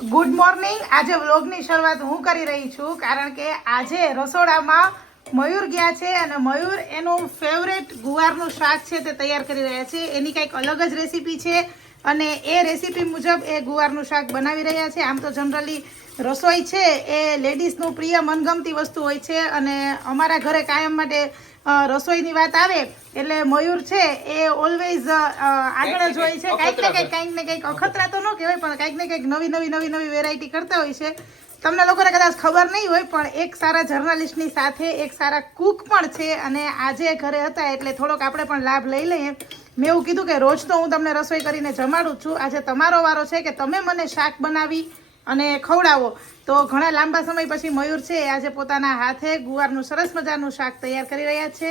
Good morning આજે વ્લોગની શરૂઆત હું કરી રહી છું, કારણ કે આજે રસોડામાં મયુર ગયા છે અને મયુર એનું ફેવરેટ ગુવારનું શાક છે તે તૈયાર કરી રહ્યા છે. એની કંઈક અલગ જ રેસીપી છે અને એ રેસીપી મુજબ એ ગુવારનું શાક બનાવી રહ્યા છે. આમ તો જનરલી રસોઈ છે એ લેડીઝનું પ્રિય મનગમતી વસ્તુ હોય છે અને અમારા ઘરે કાયમ માટે રસોઈની વાત આવે એટલે મયુર છે એ ઓલવેઝ આગળ જ હોય છે. કંઈક ને કંઈક કંઈક ને કંઈક અખતરા તો ન કહેવાય પણ કંઈક ને કંઈક નવી નવી નવી નવી વેરાયટી કરતા હોય છે. તમને લોકોને કદાચ ખબર નહીં હોય પણ એક સારા જર્નલિસ્ટની સાથે એક સારા કુક પણ છે અને આજે ઘરે હતા એટલે થોડોક આપણે પણ લાભ લઈ લઈએ. મેં એવું કીધું કે રોજ તો હું તમને રસોઈ કરીને જમાડું છું. આજે તમારો વારો છે કે તમે મને શાક બનાવી અને ખવડાવો. તો ઘણા લાંબા સમય પછી મયુર છે આજે પોતાના હાથે ગુવારનું સરસ મજાનું શાક તૈયાર કરી રહ્યા છે.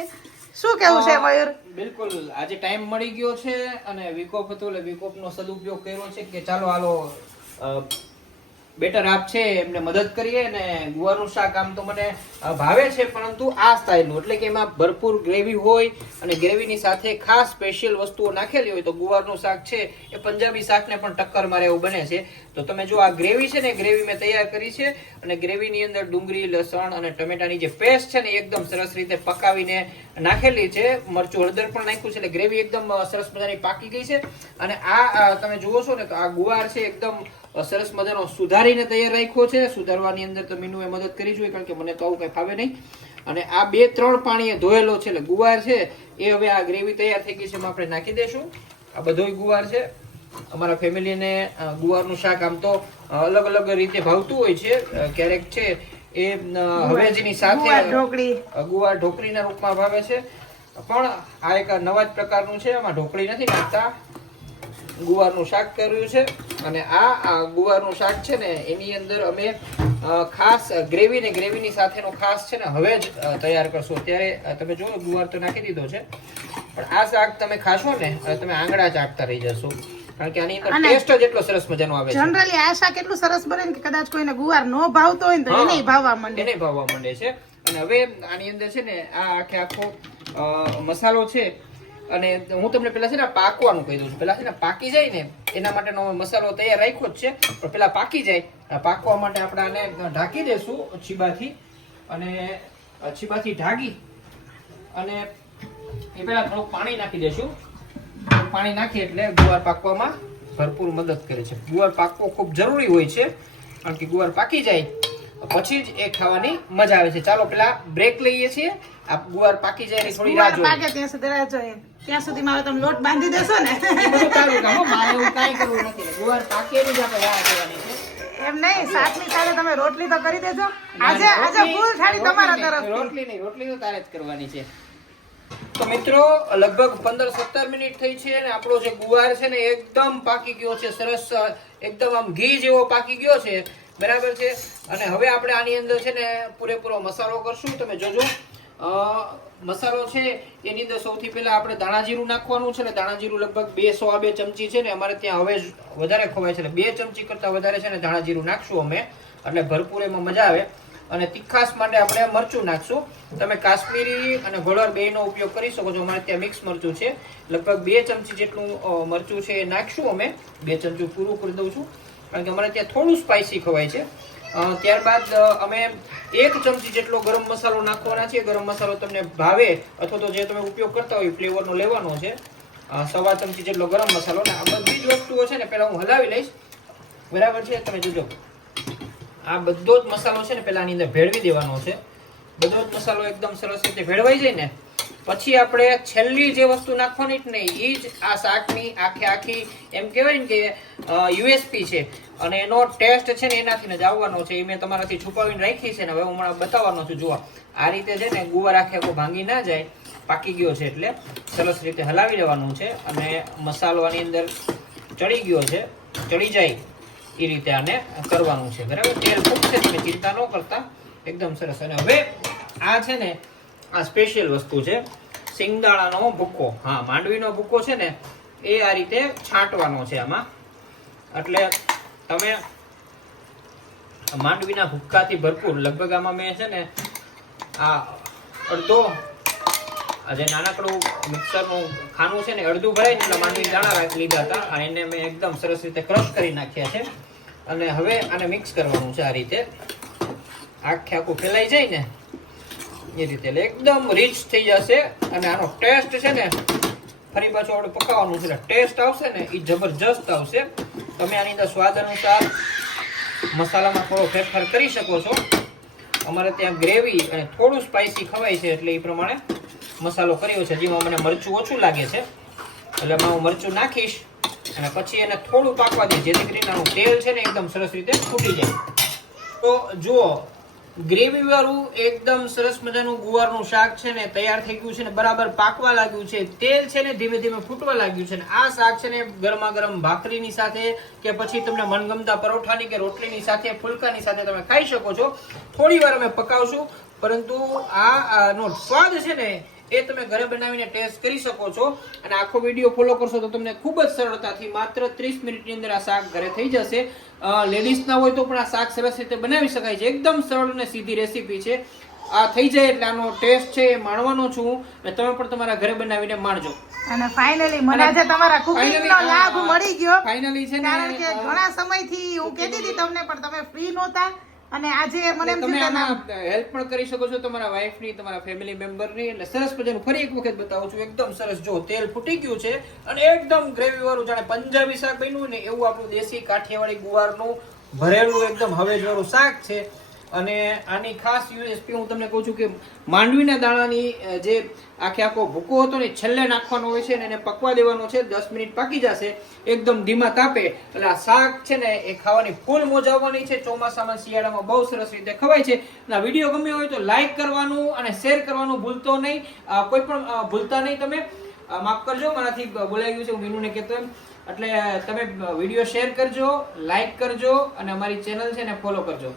શું કેવું છે મયુર? બિલકુલ. આજે ટાઈમ મળી ગયો છે અને વિકોપ હતો એટલે વિકોપનો સદુપયોગ કર્યો છે કે ચાલો હાલો બેટર આપ છે, એમને મદદ કરીએ અને ગુવારનું શાક આમ તો મને ભાવે છે, પરંતુ આ સ્ટાઇલનું એટલે કે એમાં ભરપૂર ગ્રેવી હોય અને ગ્રેવીની સાથે ખાસ સ્પેશિયલ વસ્તુઓ નાખેલી હોય તો ગુવારનું શાક છે, એ પંજાબી શાકને પણ ટક્કર મારે એવું બને છે. તો તમે જો આ ગ્રેવી છે ને ગ્રેવી મેં તૈયાર કરી છે અને ગ્રેવીની અંદર ડુંગળી, લસણ અને ટમેટાની જે પેસ્ટ છે ને એકદમ સરસ રીતે પકાવીને નાખેલી છે. મરચું હળદર પણ નાખ્યું છે, એટલે ગ્રેવી એકદમ સરસ મજાની પાકી ગઈ છે. અને આ તમે જુઓ છો ને તો આ ગુવાર છે, એકદમ સરસ મજાનો સુધારીને તૈયાર રાખ્યો છે. સુધારવાની અંદર તો મીનુએ મદદ કરી જોઈએ કારણ કે મને આવું કઈ ફાવે નહીં. અને આ બે ત્રણ પાણીએ ધોયેલો છે એટલે ગુવાર છે એ હવે આ ગ્રેવી તૈયાર થઈ ગઈ છે એમાં આપણે નાખી દઈશું. આ બધોય ગુવાર છે. અમારા ફેમિલીને ગુવારનું શાક આમ તો અલગ અલગ રીતે ભાવતું હોય છે. ક્યારેક છે એ હવેજીની સાથે ગુવાર ઢોકળીના રૂપમાં ભાવે છે. પણ આ એક નવા જ પ્રકારનું છે એમાં ઢોકળી નથી નાખતા. ગુવારનું શાક કર્યું છે અને આ આ ગુવારનું શાક છે ને એની અંદર અમે ખાસ ગ્રેવી ને ગ્રેવીની સાથેનો ખાસ છે ને હવે જ તૈયાર કરશો. અત્યારે તમે જો ગુવાર તો નાખી દીધો છે. પણ આ શાક તમે ખાશો ને તમે આંગળા ચાટતા રહી જશો. કારણ કે આની અંદર ટેસ્ટ જ એટલો સરસ મજાનો આવે છે. જનરલી આ શાક એટલું સરસ બને કે કદાચ કોઈને ગુવાર નો ભાવતો હોય ને તો એને ભાવવા માંડે. એને ભાવવા માંડે છે. અને હવે આની અંદર છે ને આ આખે આખો મસાલો છે અને હું તમને પેલા છે ને પાકવાનું કહી દઉં છું. પેલા છે ને પાકી જાય ને, એના માટેનો મસાલો તૈયાર રાખ્યો જ છે. પણ પેલા પાકી જાય. પાકવા માટે આપણે આને ઢાંકી દેશું છીબાથી. અને છીબાથી ઢાંકી અને એ પેલા થોડુંક પાણી નાખી દેશું. પાણી નાખી એટલે ગુવાર પાકવામાં ભરપૂર મદદ કરે છે. ગુવાર પાકવો ખૂબ જરૂરી હોય છે, કારણ કે ગુવાર પાકી જાય. પછી જ એ ખાવાની મજા આવે છે. ચાલો પેલા બ્રેક લઈએ છીએ. આ ગુવાર પાકી જાય એની થોડી રાહ જોઈએ પાકે ત્યાં સુધી રાહ જોઈએ. ત્યાં સુધી મારે તમે લોટ બાંધી દેશો ને. બધું તારું કામ મારે એવું કાંઈ કરવું નથી. ગુવાર પાકે એની જ આપણે રાહ જોવાની છે. એમ નહીં શાકની સાથે તમે રોટલી તો કરી દેજો. આજે આજે ફૂલ થાળી તમારા તરફ રોટલી નહીં રોટલી તો તારે જ કરવાની છે. તો મિત્રો લગભગ પંદર સત્તર મિનિટ થઈ છે અને આપણો જે ગુવાર છે ને એકદમ પાકી ગયો છે. સરસ એકદમ આમ ઘી જેવો પાકી ગયો છે. બરાબર છે? અને હવે આપણે આની અંદર છે ને પૂરેપૂરો મસાલો કરશું. તમે જોજો. મસાલો છે, એની અંદર સૌથી પહેલાં આપણે ધાણા જીરું નાખવાનું છે ને દાણા જીરું લગભગ બે સો બે ચમચી છે ને અમારે ત્યાં હવે વધારે ખવાય છે એટલે બે ચમચી કરતાં વધારે છે ને દાણા જીરું નાખશું અમે. એટલે ભરપૂર એમાં મજા આવે. અને તીખાસ માટે આપણે મરચું નાખશું. તમે કાશ્મીરી અને ભળર બેયનો ઉપયોગ કરી શકો છો. અમારે ત્યાં મિક્સ મરચું છે. લગભગ બે ચમચી જેટલું મરચું છે એ નાખશું અમે. બે ચમચું પૂરું કરી દઉં છું. કારણ કે અમારે ત્યાં થોડું સ્પાઇસી ખવાય છે. ત્યારબાદ અમે એક ચમચી જેટલો ગરમ મસાલો નાખવાના છે ગરમ મસાલો તમને ભાવે અથવા તો જે તમે ઉપયોગ કરતા હોય ફ્લેવરનો લેવાનો છે. સવા ચમચી જેટલો ગરમ મસાલો. આ બધી જ વસ્તુઓ છે ને, પહેલાં હું હલાવી લઈશ. બરાબર છે? તમે જોજો. આ બધો જ મસાલો છે ને પેલા આની અંદર ભેળવી દેવાનો છે. બધો જ મસાલો એકદમ સરસ રીતે ભેળવાઈ જાય ને, પછી આપણે છેલ્લી જે વસ્તુ નાખવાની જ નહીં એ જ આ શાકની આખે આખી એમ કહેવાય ને કે યુએસપી છે. અને એનો ટેસ્ટ છે ને એનાથી જ આવવાનો છે એ મેં તમારાથી છુપાવીને રાખી છે ને હવે હું હમણાં બતાવવાનો છું. જુઓ, આ રીતે છે ને ગુવાર આખે આખો ભાંગી ના જાય, પાકી ગયો છે એટલે સરસ રીતે હલાવી લેવાનું છે અને મસાલો આની અંદર ચડી ગયો છે, ચડી જાય. એ રીતે આને કરવાનું છે. બરાબર? તેલ છે, તમે ચિંતા ન કરતા. એકદમ સરસ. અને હવે આ છે ને, આ સ્પેશિયલ વસ્તુ છે સિંગદાણાનો ભૂકો. હા, માંડવીનો ભૂકો છે ને, એ આ રીતે છાંટવાનો છે આમાં. એટલે તમે માંડવીના ભૂક્કાથી ભરપૂર, લગભગ આમાં મેં છે ને, આ અડધો જે નાનકડું મિક્સરનું ખાનું છે ને અડધું ભરાય ને એટલે માંડવી દાણા લીધા હતા. અને એને મેં એકદમ સરસ રીતે ક્રશ કરી નાખ્યા છે. અને હવે આને મિક્સ કરવાનું છે આ રીતે. આખે આખું ફેલાઈ જાય ને, એ રીતે એટલે એકદમ રીચ થઈ જશે અને આનો ટેસ્ટ છે ને ફરી પાછું આપણે પકાવવાનું છે. ટેસ્ટ આવશે ને એ જબરજસ્ત આવશે. તમે આની અંદર સ્વાદ અનુસાર મસાલામાં થોડો ફેરફાર કરી શકો છો. અમારે ત્યાં ગ્રેવી અને થોડું સ્પાઇસી ખવાય છે એટલે એ પ્રમાણે મસાલો કર્યો છે, જેમાં મને મરચું ઓછું લાગે છે. એટલે એમાં હું મરચું નાખીશ. અને પછી એને થોડું પાકવા દઈએ જેથી કરીને આનું તેલ છે ને એકદમ સરસ રીતે ફૂટી જાય. તો જુઓ, ગ્રેવી વાળું એકદમ સરસ મજાનું ગુવારનું શાક છે ને, તૈયાર થઈ ગયું છે ને, બરાબર પાકવા લાગ્યું છે, તેલ છે ને ધીમે ધીમે ફૂટવા લાગ્યું છે ને, આ શાક છે ને ગરમા ગરમ ભાખરીની સાથે કે પછી તમને મનગમતા પરોઠાની કે રોટલીની સાથે, ફુલકાની સાથે તમે ખાઈ શકો છો. થોડી વાર અમે પકાવશું, પરંતુ આ, આનો સ્વાદ છે ને એ તમે ઘરે બનાવીને ટેસ્ટ કરી શકો છો અને આખો વીડિયો ફોલો કરશો તો તમને ખૂબ જ સરળતાથી માત્ર ત્રીસ મિનિટની અંદર આ શાક ઘરે થઈ જશે. લેડીઝના હોય તો પણ આ શાક સરસ રીતે બનાવી શકાય છે. એકદમ સરળ અને સીધી રેસીપી છે. આ થઈ જાય એટલે આનો ટેસ્ટ છે એ માણવાનો છું. અને તમે પણ તમારા ઘરે બનાવીને માણજો. અને ફાઇનલી મને આજે તમારા કુકિંગ નો લાભ મળી ગયો. ફાઇનલી છે કારણ કે ઘણા સમયથી હું કહેતી હતી તમને પણ તમે ફ્રી નહોતા. અને આજે મને એમ તમે આમાં હેલ્પ પણ કરી શકો છો તમારા વાઈફની તમારા ફેમિલી મેમ્બરની. એટલે સરસ મજાનું ફરી એક વખત બતાવું છું એકદમ સરસ. જો તેલ ફૂટી ગયું છે અને એકદમ ગ્રેવી વાળું જાણે પંજાબી શાક બન્યું ને એવું આપણું દેશી કાઠિયાવાડી ગુવારનું ભરેલું એકદમ હવેજ વાળું શાક છે. અને આની ખાસ યુએસપી હું તમને કહું છું કે માંડવીના દાણાની જે આખે આખો ભૂકો હતો ને, છેલ્લે નાખવાનો હોય છે ને, એને પકવા દેવાનો છે, દસ મિનિટ પાકી જશે, એકદમ ધીમા તાપે. એટલે આ શાક છે ને, એ ખાવાની ફૂલ મોજાવવાની છે. ચોમાસામાં શિયાળામાં બહુ સરસ રીતે ખવાય છે. આ વીડિયો ગમ્યો હોય તો લાઇક કરવાનું અને શેર કરવાનું ભૂલતો નહીં. કોઈ પણ ભૂલતા નહીં તમે. માફ કરજો. મારાથી બોલાઈ ગયું છે, હું મીનુને કહેતો એમ. એટલે તમે વીડિયો શેર કરજો લાઇક કરજો અને અમારી ચેનલ છે ને, ફોલો કરજો.